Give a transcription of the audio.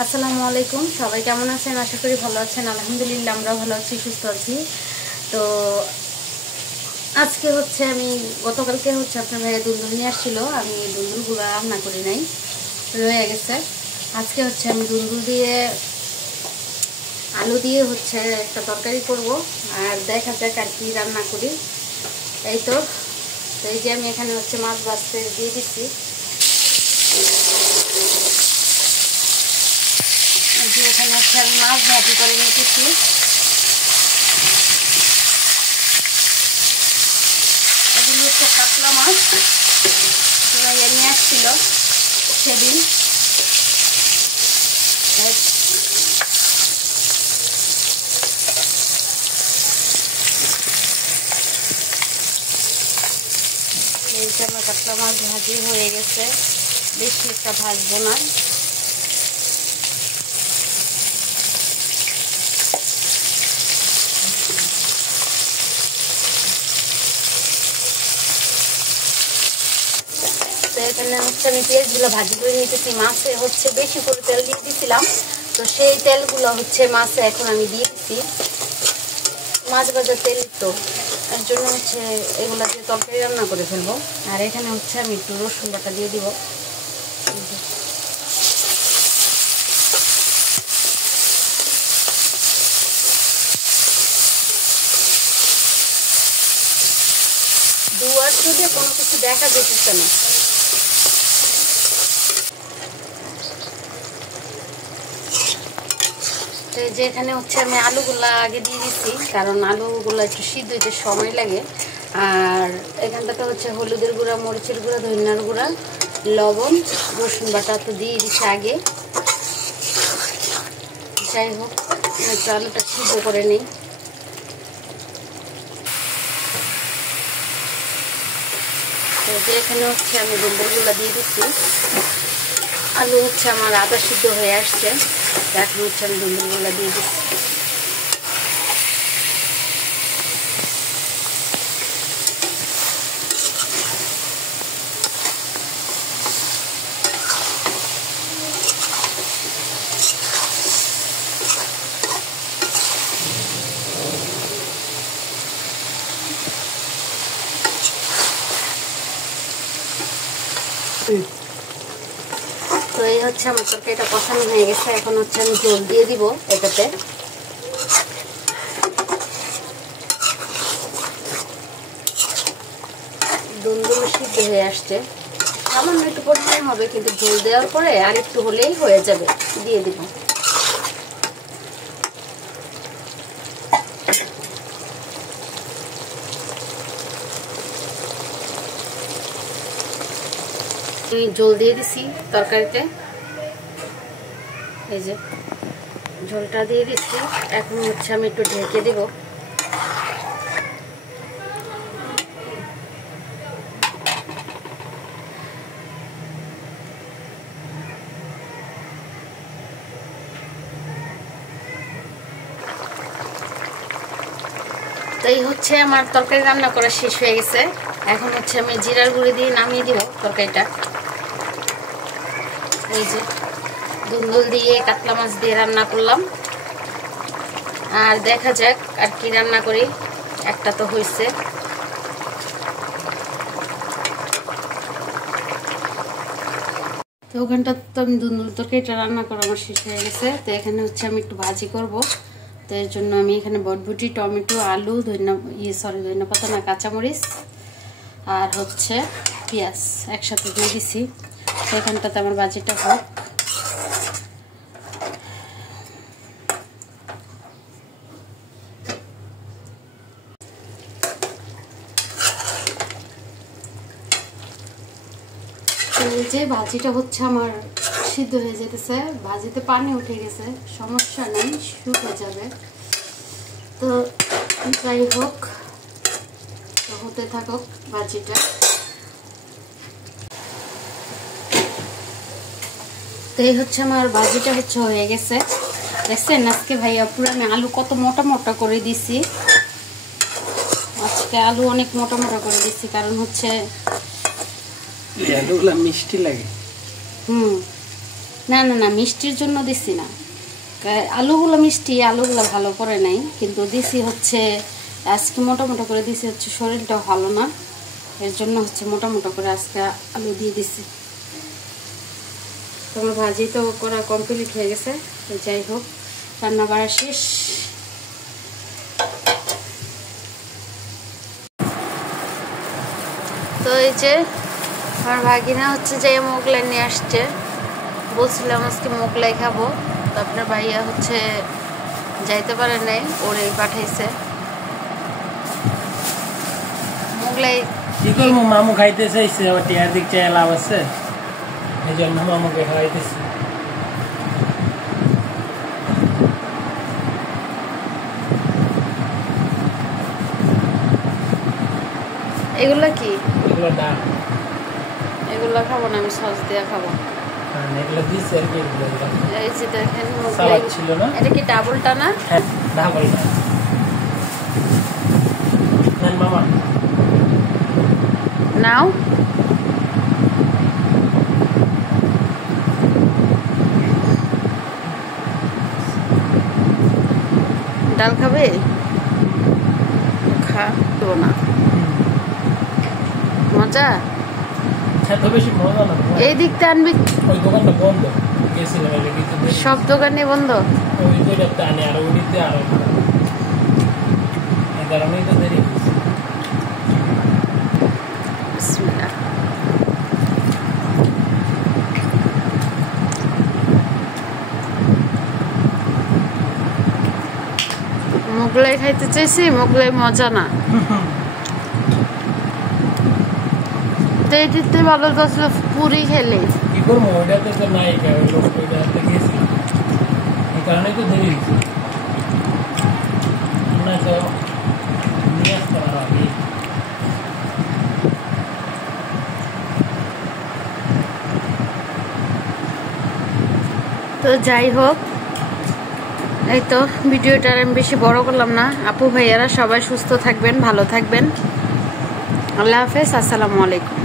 আসসালামু আলাইকুম। সবাই কেমন আছেন? আশা করি ভালো আছেন। আলহামদুলিল্লাহ আমরা ভালো আছি, সুস্থ আছি। তো আজকে আমি গতকালকে আপনার ভাইয়া দুন্দুল নিয়ে আসছিল। আমি দুন্দুলগুলো রান্না করি নাই, রয়ে গেছে। আজকে আমি দুন্দুল দিয়ে আলু দিয়ে একটা তরকারি করব, আর দেখা যাক আর কি রান্না করি। এই তো এই যে আমি এখানে মাছ ভাজতে দিয়ে দিচ্ছি। এখানে আমি মাছ ভাজি করে নিতেছি। এগুলো কাতলা মাছ ভাইয়া নিয়ে আসছিল সেদিন। এই যে আমার কাতলা মাছ ভাজি হয়ে গেছে, বেশি একটা ভাজবো না। এখানে আমি পেঁয়াজগুলো ভাজি করে নিতেছি। মাছে বেশি করে তেল দিয়ে দিয়েছিলাম, তো সেই তেলগুলো মাছে এখন আমি দিয়ে দিচ্ছি। মাছ ভাজার তেল তো এর জন্য এগুলো দিয়ে তরকারি রান্না করে ফেলবো। আর এখানে আমি একটু রসুন বাটা দিয়ে দিব। দুয়ার দিয়ে কোনো কিছু দেখা যেতেছে না। তো এই যে এখানে আমি আলুগুলা আগে দিয়ে দিচ্ছি, কারণ আলুগুলো একটু সিদ্ধ হইতে সময় লাগে। আর এখানটাতে হলুদের গুঁড়া, মরিচের গুঁড়া, ধনিয়ার গুঁড়া, লবণ, রসুন বাটা তো দিয়ে দিচ্ছি আগে। যাই হোক, একটু আলুটা সিদ্ধ করে নিই। তো যে এখানে আমি দুন্দুলগুলা দিয়ে দিচ্ছি। আলু আমার আদা সিদ্ধ হয়ে আসছে। এখন আমি দুন্দুলগুলা দিয়ে দিচ্ছি। তো এই আমার তরকারিটা কষানো হয়ে গেছে। এখন আমি জল দিয়ে দিব এটাতে। দুন্দুল সিদ্ধ হয়ে আসছে, সামান্য একটু পরিমাণে হবে, কিন্তু ঝোল দেওয়ার পরে আর একটু হলেই হয়ে যাবে। দিয়ে দিব। জল দিয়ে দিছি তরকারিতে। এই যে ঝোলটা দিয়ে দিচ্ছি। এখন আমি একটু ঢেকে দেব। তাই আমার তরকারি রান্না করা শেষ হয়ে গেছে। এখন আমি জিরার গুঁড়ি দিয়ে নামিয়ে দিব তরকারিটা। এই যে দুন্দুল দিয়ে কাতলা মাছ দিয়ে রান্না করলাম। আর দেখা যাক আর কি রান্না করি। একটা তো হয়েছে। তো ওখানটা তো আমি দুন্দুল তরকারিটা রান্না করা আমার শেষ হয়ে গেছে। তো এখানে আমি একটু ভাজি করব। তো এর জন্য আমি এখানে বটবুটি, টমেটো, আলু, ধনিয়া পাতা না, কাঁচামরিচ আর পেঁয়াজ একসাথে দিয়ে দিছি। তো এখানটাতে আমার ভাজিটা হোক। এই যে ভাজিটা আমার সিদ্ধ হয়ে যেতেছে, ভাজিতে পানি উঠে গেছে, সমস্যা নেই, শুকিয়ে যাবে। তো যাই হোক, তো হতে থাকুক ভাজিটা। তো এই আমার ভাজিটা হয়ে গেছে। দেখছেন আজকে ভাইয়া পুরো আমি আলু কত মোটা মোটা করে দিছি। আজকে আলু অনেক মোটা মোটা করে দিছি, কারণ আলুগুলা মিষ্টি লাগে। না না না, মিষ্টির জন্য দিছি না। আলুগুলো মিষ্টি, আলুগুলো ভালো করে নাই, কিন্তু দিছি হচ্ছে আজকে মোটা মোটা করে দিছি, হচ্ছে শরীরটা ভালো না, এর জন্য হচ্ছে মোটা মোটা করে আজকে আলু দিয়ে দিছি। তোমার ভাজি তো করা কমপ্লিট হয়ে গেছে। যাই হোক, রান্না বাড়া শেষ। তো এই যে আমার ভাগিনা হচ্ছে যে মোগলাই নিয়ে আসছে, বলছিলাম আজকে মোগলাই খাবো, তো আপনার ভাইয়া হচ্ছে যাইতে পারে নাই, ওরে পাঠাইছে মোগলাই। কি করবো, মামু খাইতে চাইছে, আবার টিয়ার দিক চাই লাভ আছে, এই জন্য মামুকে খাওয়াইতেছি। এগুলা কি? এগুলো ডাল। এগুলা খাবো না, আমি সস দিয়ে খাবো। এগুলো দিচ্ছে আর কি। এই যে দেখেন সালাদ ছিল না, এটা কি ডাবলটা না? হ্যাঁ ডাবলটা। নেন মামা, নাও। ডাল খাবে? খা, দেবো না। মজা? এত বেশি মজা না। এই দিকটা আনবি। ওই দোকানটা বন্ধ, গেছিলাম সব দোকানে বন্ধ। ওই দুইটা আনে, আর ওই দিতে আরো খারাপ, এই কারণেই তো দেরি। বিসমিল্লাহ। মোগলাই খাইতে চাইছি, মোগলাই মজা না। তো এটিতে ভালো লাগছিল পুরি খেলে। কি করবো, ওইটাতে তো নাই, ওইটাতে গেছিলাম, এই কারণেই তো দেরি হয়েছে। না তো নিয়ে আসতে পারো আমি। তো যাই হোক, এই তো ভিডিওটা আমি বেশি বড় করলাম না। আপু ভাইয়ারা সবাই সুস্থ থাকবেন, ভালো থাকবেন। আল্লাহ হাফেজ, আসসালামু আলাইকুম।